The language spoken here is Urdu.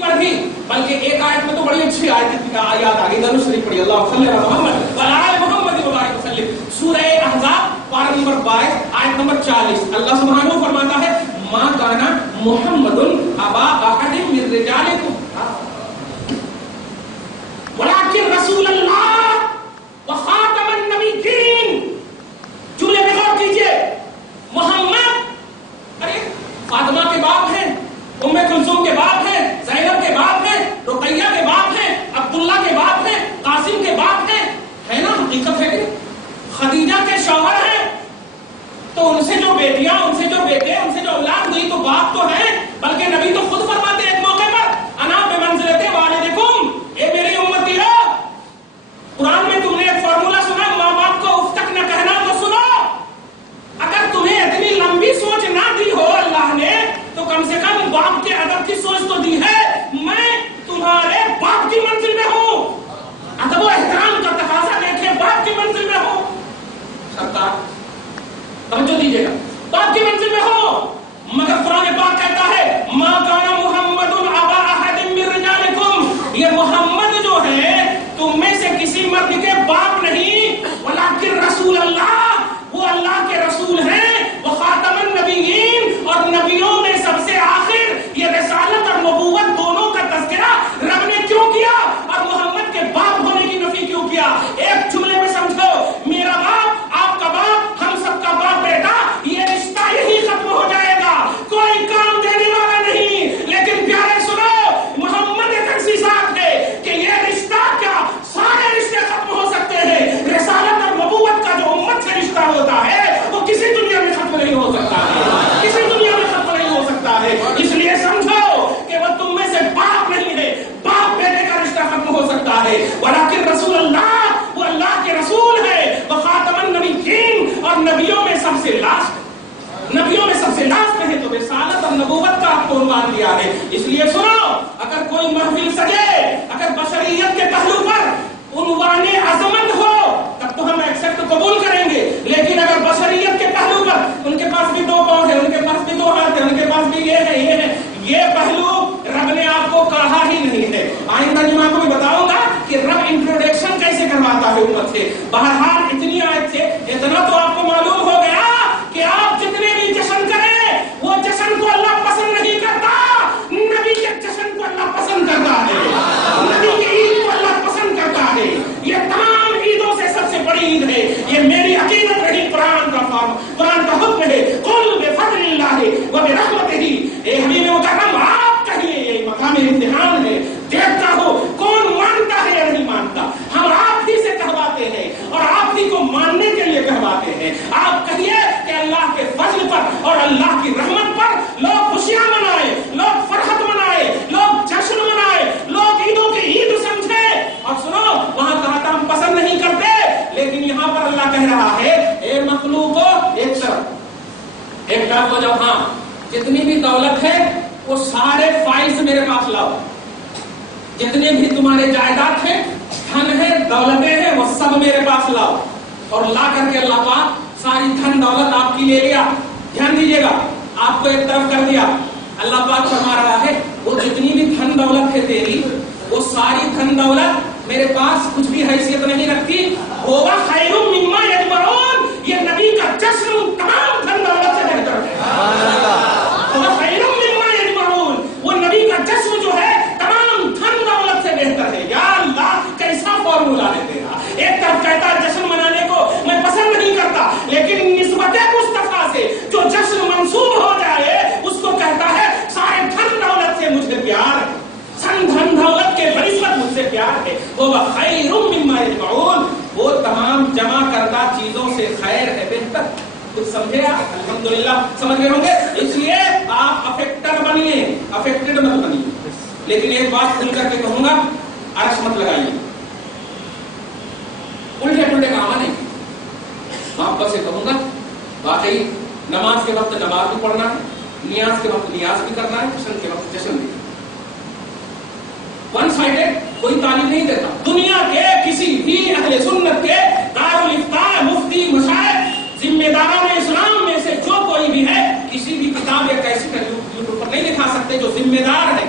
پر بھی، بلکہ ایک آیت میں تو بڑی اچھی آیت یاد آ گئی، درود شریف پڑھی، اللہم صلی علی محمد وعلی آل محمد وبارک وسلم، سورہ احزاب پارہ نمبر 22 آیت نمبر 40، اللہ سبحانہ فرماتا ہے ما کان محمد ابا احد من رجالکم ولکن رسول اللہ وخاتم النبیین۔ جملے پہ غور کیجئے، محمد ارے فاطمہ کے باپ ہیں، ام کلثوم کے باپ ہیں، زینب کے باپ ہیں، رقیہ کے باپ ہیں، عبداللہ کے باپ ہیں، قاسم کے باپ ہیں، ہے نا؟ حقیقت ہے کہ خدیجہ کے شوہر ہیں، تو ان سے جو بیٹیاں، ان سے جو بیٹے، ان سے جو اولاد ہوئی تو باپ تو ہیں، بلکہ نبی تو خود فرماتے ہیں ایک موقع پر انا بمنزلت والدکم، اے میری امتی ہو، قرآن میں تم نے ایک فارمولا سنا، ماں باپ کو اف تک نہ کہنا تو سنو، اگر تمہیں اتنی لمبی سوچ نہ دی ہو اللہ نے تو کم سے کم باپ کے ادب کی سوچ تو دی ہے، میں تمہارے باپ کی منزل میں ہوں، ادب و احترام کا تقاضا دیکھیں، باپ کی منزل میں ہوں، سرکار توجہ دیجیے گا، باپ کی منزل میں ہو، مگر قرآن پاک کہتا ہے ما کان محمد ابا احد من رجالکم، یہ محمد جو ہے تم میں سے کسی مرد کے باپ نہیں، ولکن رسول اللہ، وہ اللہ کے رسول ہیں، وہ خاتم النبیین، اور نبیوں میں سب سے آخر۔ یہ رسالت اور نبوت دونوں کا تذکرہ رب نے کیوں کیا اور محمد کے باپ ہونے کی نفی کیوں کیا؟ ایک جملے میں سمجھو، میرا باپ، آپ کا باپ، ہم سب کا باپ بیٹا، یہ رشتہ یہی ختم ہو جائے گا، کوئی کام دینے والا نہیں، لیکن پیارے سنو، محمد ایک ایسی ذات ہے کہ یہ رشتہ کیا سارے رشتے ختم ہو سکتے ہیں، رسالت اور نبوت کا جو امت سے رشتہ ہوتا ہے وہ کسی دنیا میں ختم نہیں ہو سکتا ہے، کسی دنیا میں ختم نہیں ہو سکتا ہے، اس لیے سمجھو کہ وہ تم میں سے باپ نہیں ہے، باپ بیٹے کا رشتہ ختم ہو سکتا ہے، ولکن رسول اللہ، وہ اللہ کے رسول ہے، وہ خاتم النبیین، اور نبیوں میں سب سے لاسٹ، نبیوں میں سب سے لاسٹ ہے، تو رسالت اور نبوت کا آپ کو عنوان دیا ہے۔ اس لیے سنو، اگر کوئی محفل سجے، اگر بشریت کے پہلو پر عنوان عظمت ہو تب تو ہم ایکسپٹ قبول کریں گے، لیکن اگر بشریت کے پہلو پر ان کے پاس بھی 2 پاؤں ہیں، ان کے پاس بھی 2 ہاتھ ہیں، ان کے پاس بھی یہ ہے، یہ پہلو رب نے آپ کو کہا ہی نہیں ہے۔ آئندہ جمعہ کو میں بتاؤں گا کہ رب انٹروڈکشن کیسے کرواتا ہے امت سے۔ بہرحال اتنی آیت سے اتنا تو آپ کو معلوم ہو گیا کہ آپ جتنے بھی جشن کریں وہ جشن کو اللہ پسند نہیں کرتا، نبی کے جشن کو اللہ پسند کرتا ہے، نبی کے عید کو اللہ پسند کرتا ہے، یہ تمام عیدوں سے سب سے بڑی عید ہے، یہ میری عقیدت رہی، قرآن کا حکم ہے، قل بفضل اللہ وبرحمتہ، اے حبیب مکرم آپ کہیے، یہ مقام امتحان ہے، دیکھتا ہو کون مانتا ہے یا نہیں مانتا، ہم آپ ہی سے کہواتے ہیں اور آپ ہی کو ماننے کے لیے کہواتے ہیں، آپ کہیے کہ اللہ کے فضل پر اور اللہ کی رحمت پر لوگ خوشیاں منائے، لوگ فرحت منائے، لوگ جشن منائے، لوگ عیدوں کی عید سمجھے، اور سنو وہاں کہا تھا ہم پسند نہیں کرتے، لیکن یہاں پر اللہ کہہ رہا ہے اے مخلوقو، ایک طرف ہو جاؤ، ہاں جتنی بھی دولت ہے وہ سارے فائز میرے پاس لاؤ، جتنے بھی تمہارے جائیداد ہیں، دھن ہے، دولتیں ہیں، وہ سب میرے پاس لاؤ، اور لا کر کے اللہ پاک ساری دھن دولت آپ کی لے لیا۔ دھیان دیجیے گا، آپ کو ایک طرف کر دیا، اللہ پاک فرما رہا ہے وہ جتنی بھی دھن دولت ہے تیری، وہ ساری دھن دولت میرے پاس کچھ بھی حیثیت نہیں رکھتی، ہوگا خیر مما یجمعون، یہ نبی کا جشن تمام دھن دولت سے بہتر ہے، ہوگا خیر مما یجمعون، وہ نبی کا جشن جو ہے تمام دھن دولت سے بہتر ہے۔ یا اللہ کیسا فارمولا ہے تیرا، ایک طرف کہتا ہے جشن منانے کو میں پسند نہیں کرتا، لیکن نسبت مصطفیٰ سے جو جشن منسوب ہو جائے اس کو کہتا ہے سارے دھن دولت سے مجھے پیار ہے، دھن دولت کے بنسبت مجھ سے پیار ہے، وہ خیر مما یجمعون، وہ تمام جمع کردہ چیزوں سے خیر ہے، بہتر۔ کچھ سمجھے آپ؟ الحمدللہ سمجھ گئے ہوں گے۔ اس لیے آپ افیکٹر بنیے، افیکٹڈ مت بنیے، لیکن ایک بات کھل کر کے کہوں گا، عرش مت لگائیے، الٹے پلٹے کام نہیں، محبت سے کہوں گا، واقعی نماز کے وقت نماز بھی پڑھنا ہے، نیاز کے وقت نیاز بھی کرنا ہے، جشن کے وقت جشن بھی۔ ون سائڈڈ کوئی تعلیم نہیں دیتا، دنیا کے کسی بھی اہل سنت کے دارالفتاء، مفتی، مشائخ، ذمہ داران اسلام میں سے جو کوئی بھی ہے، کسی بھی کتاب یا کیسی یوٹیوب پر نہیں دکھا سکتے جو ذمہ دار ہے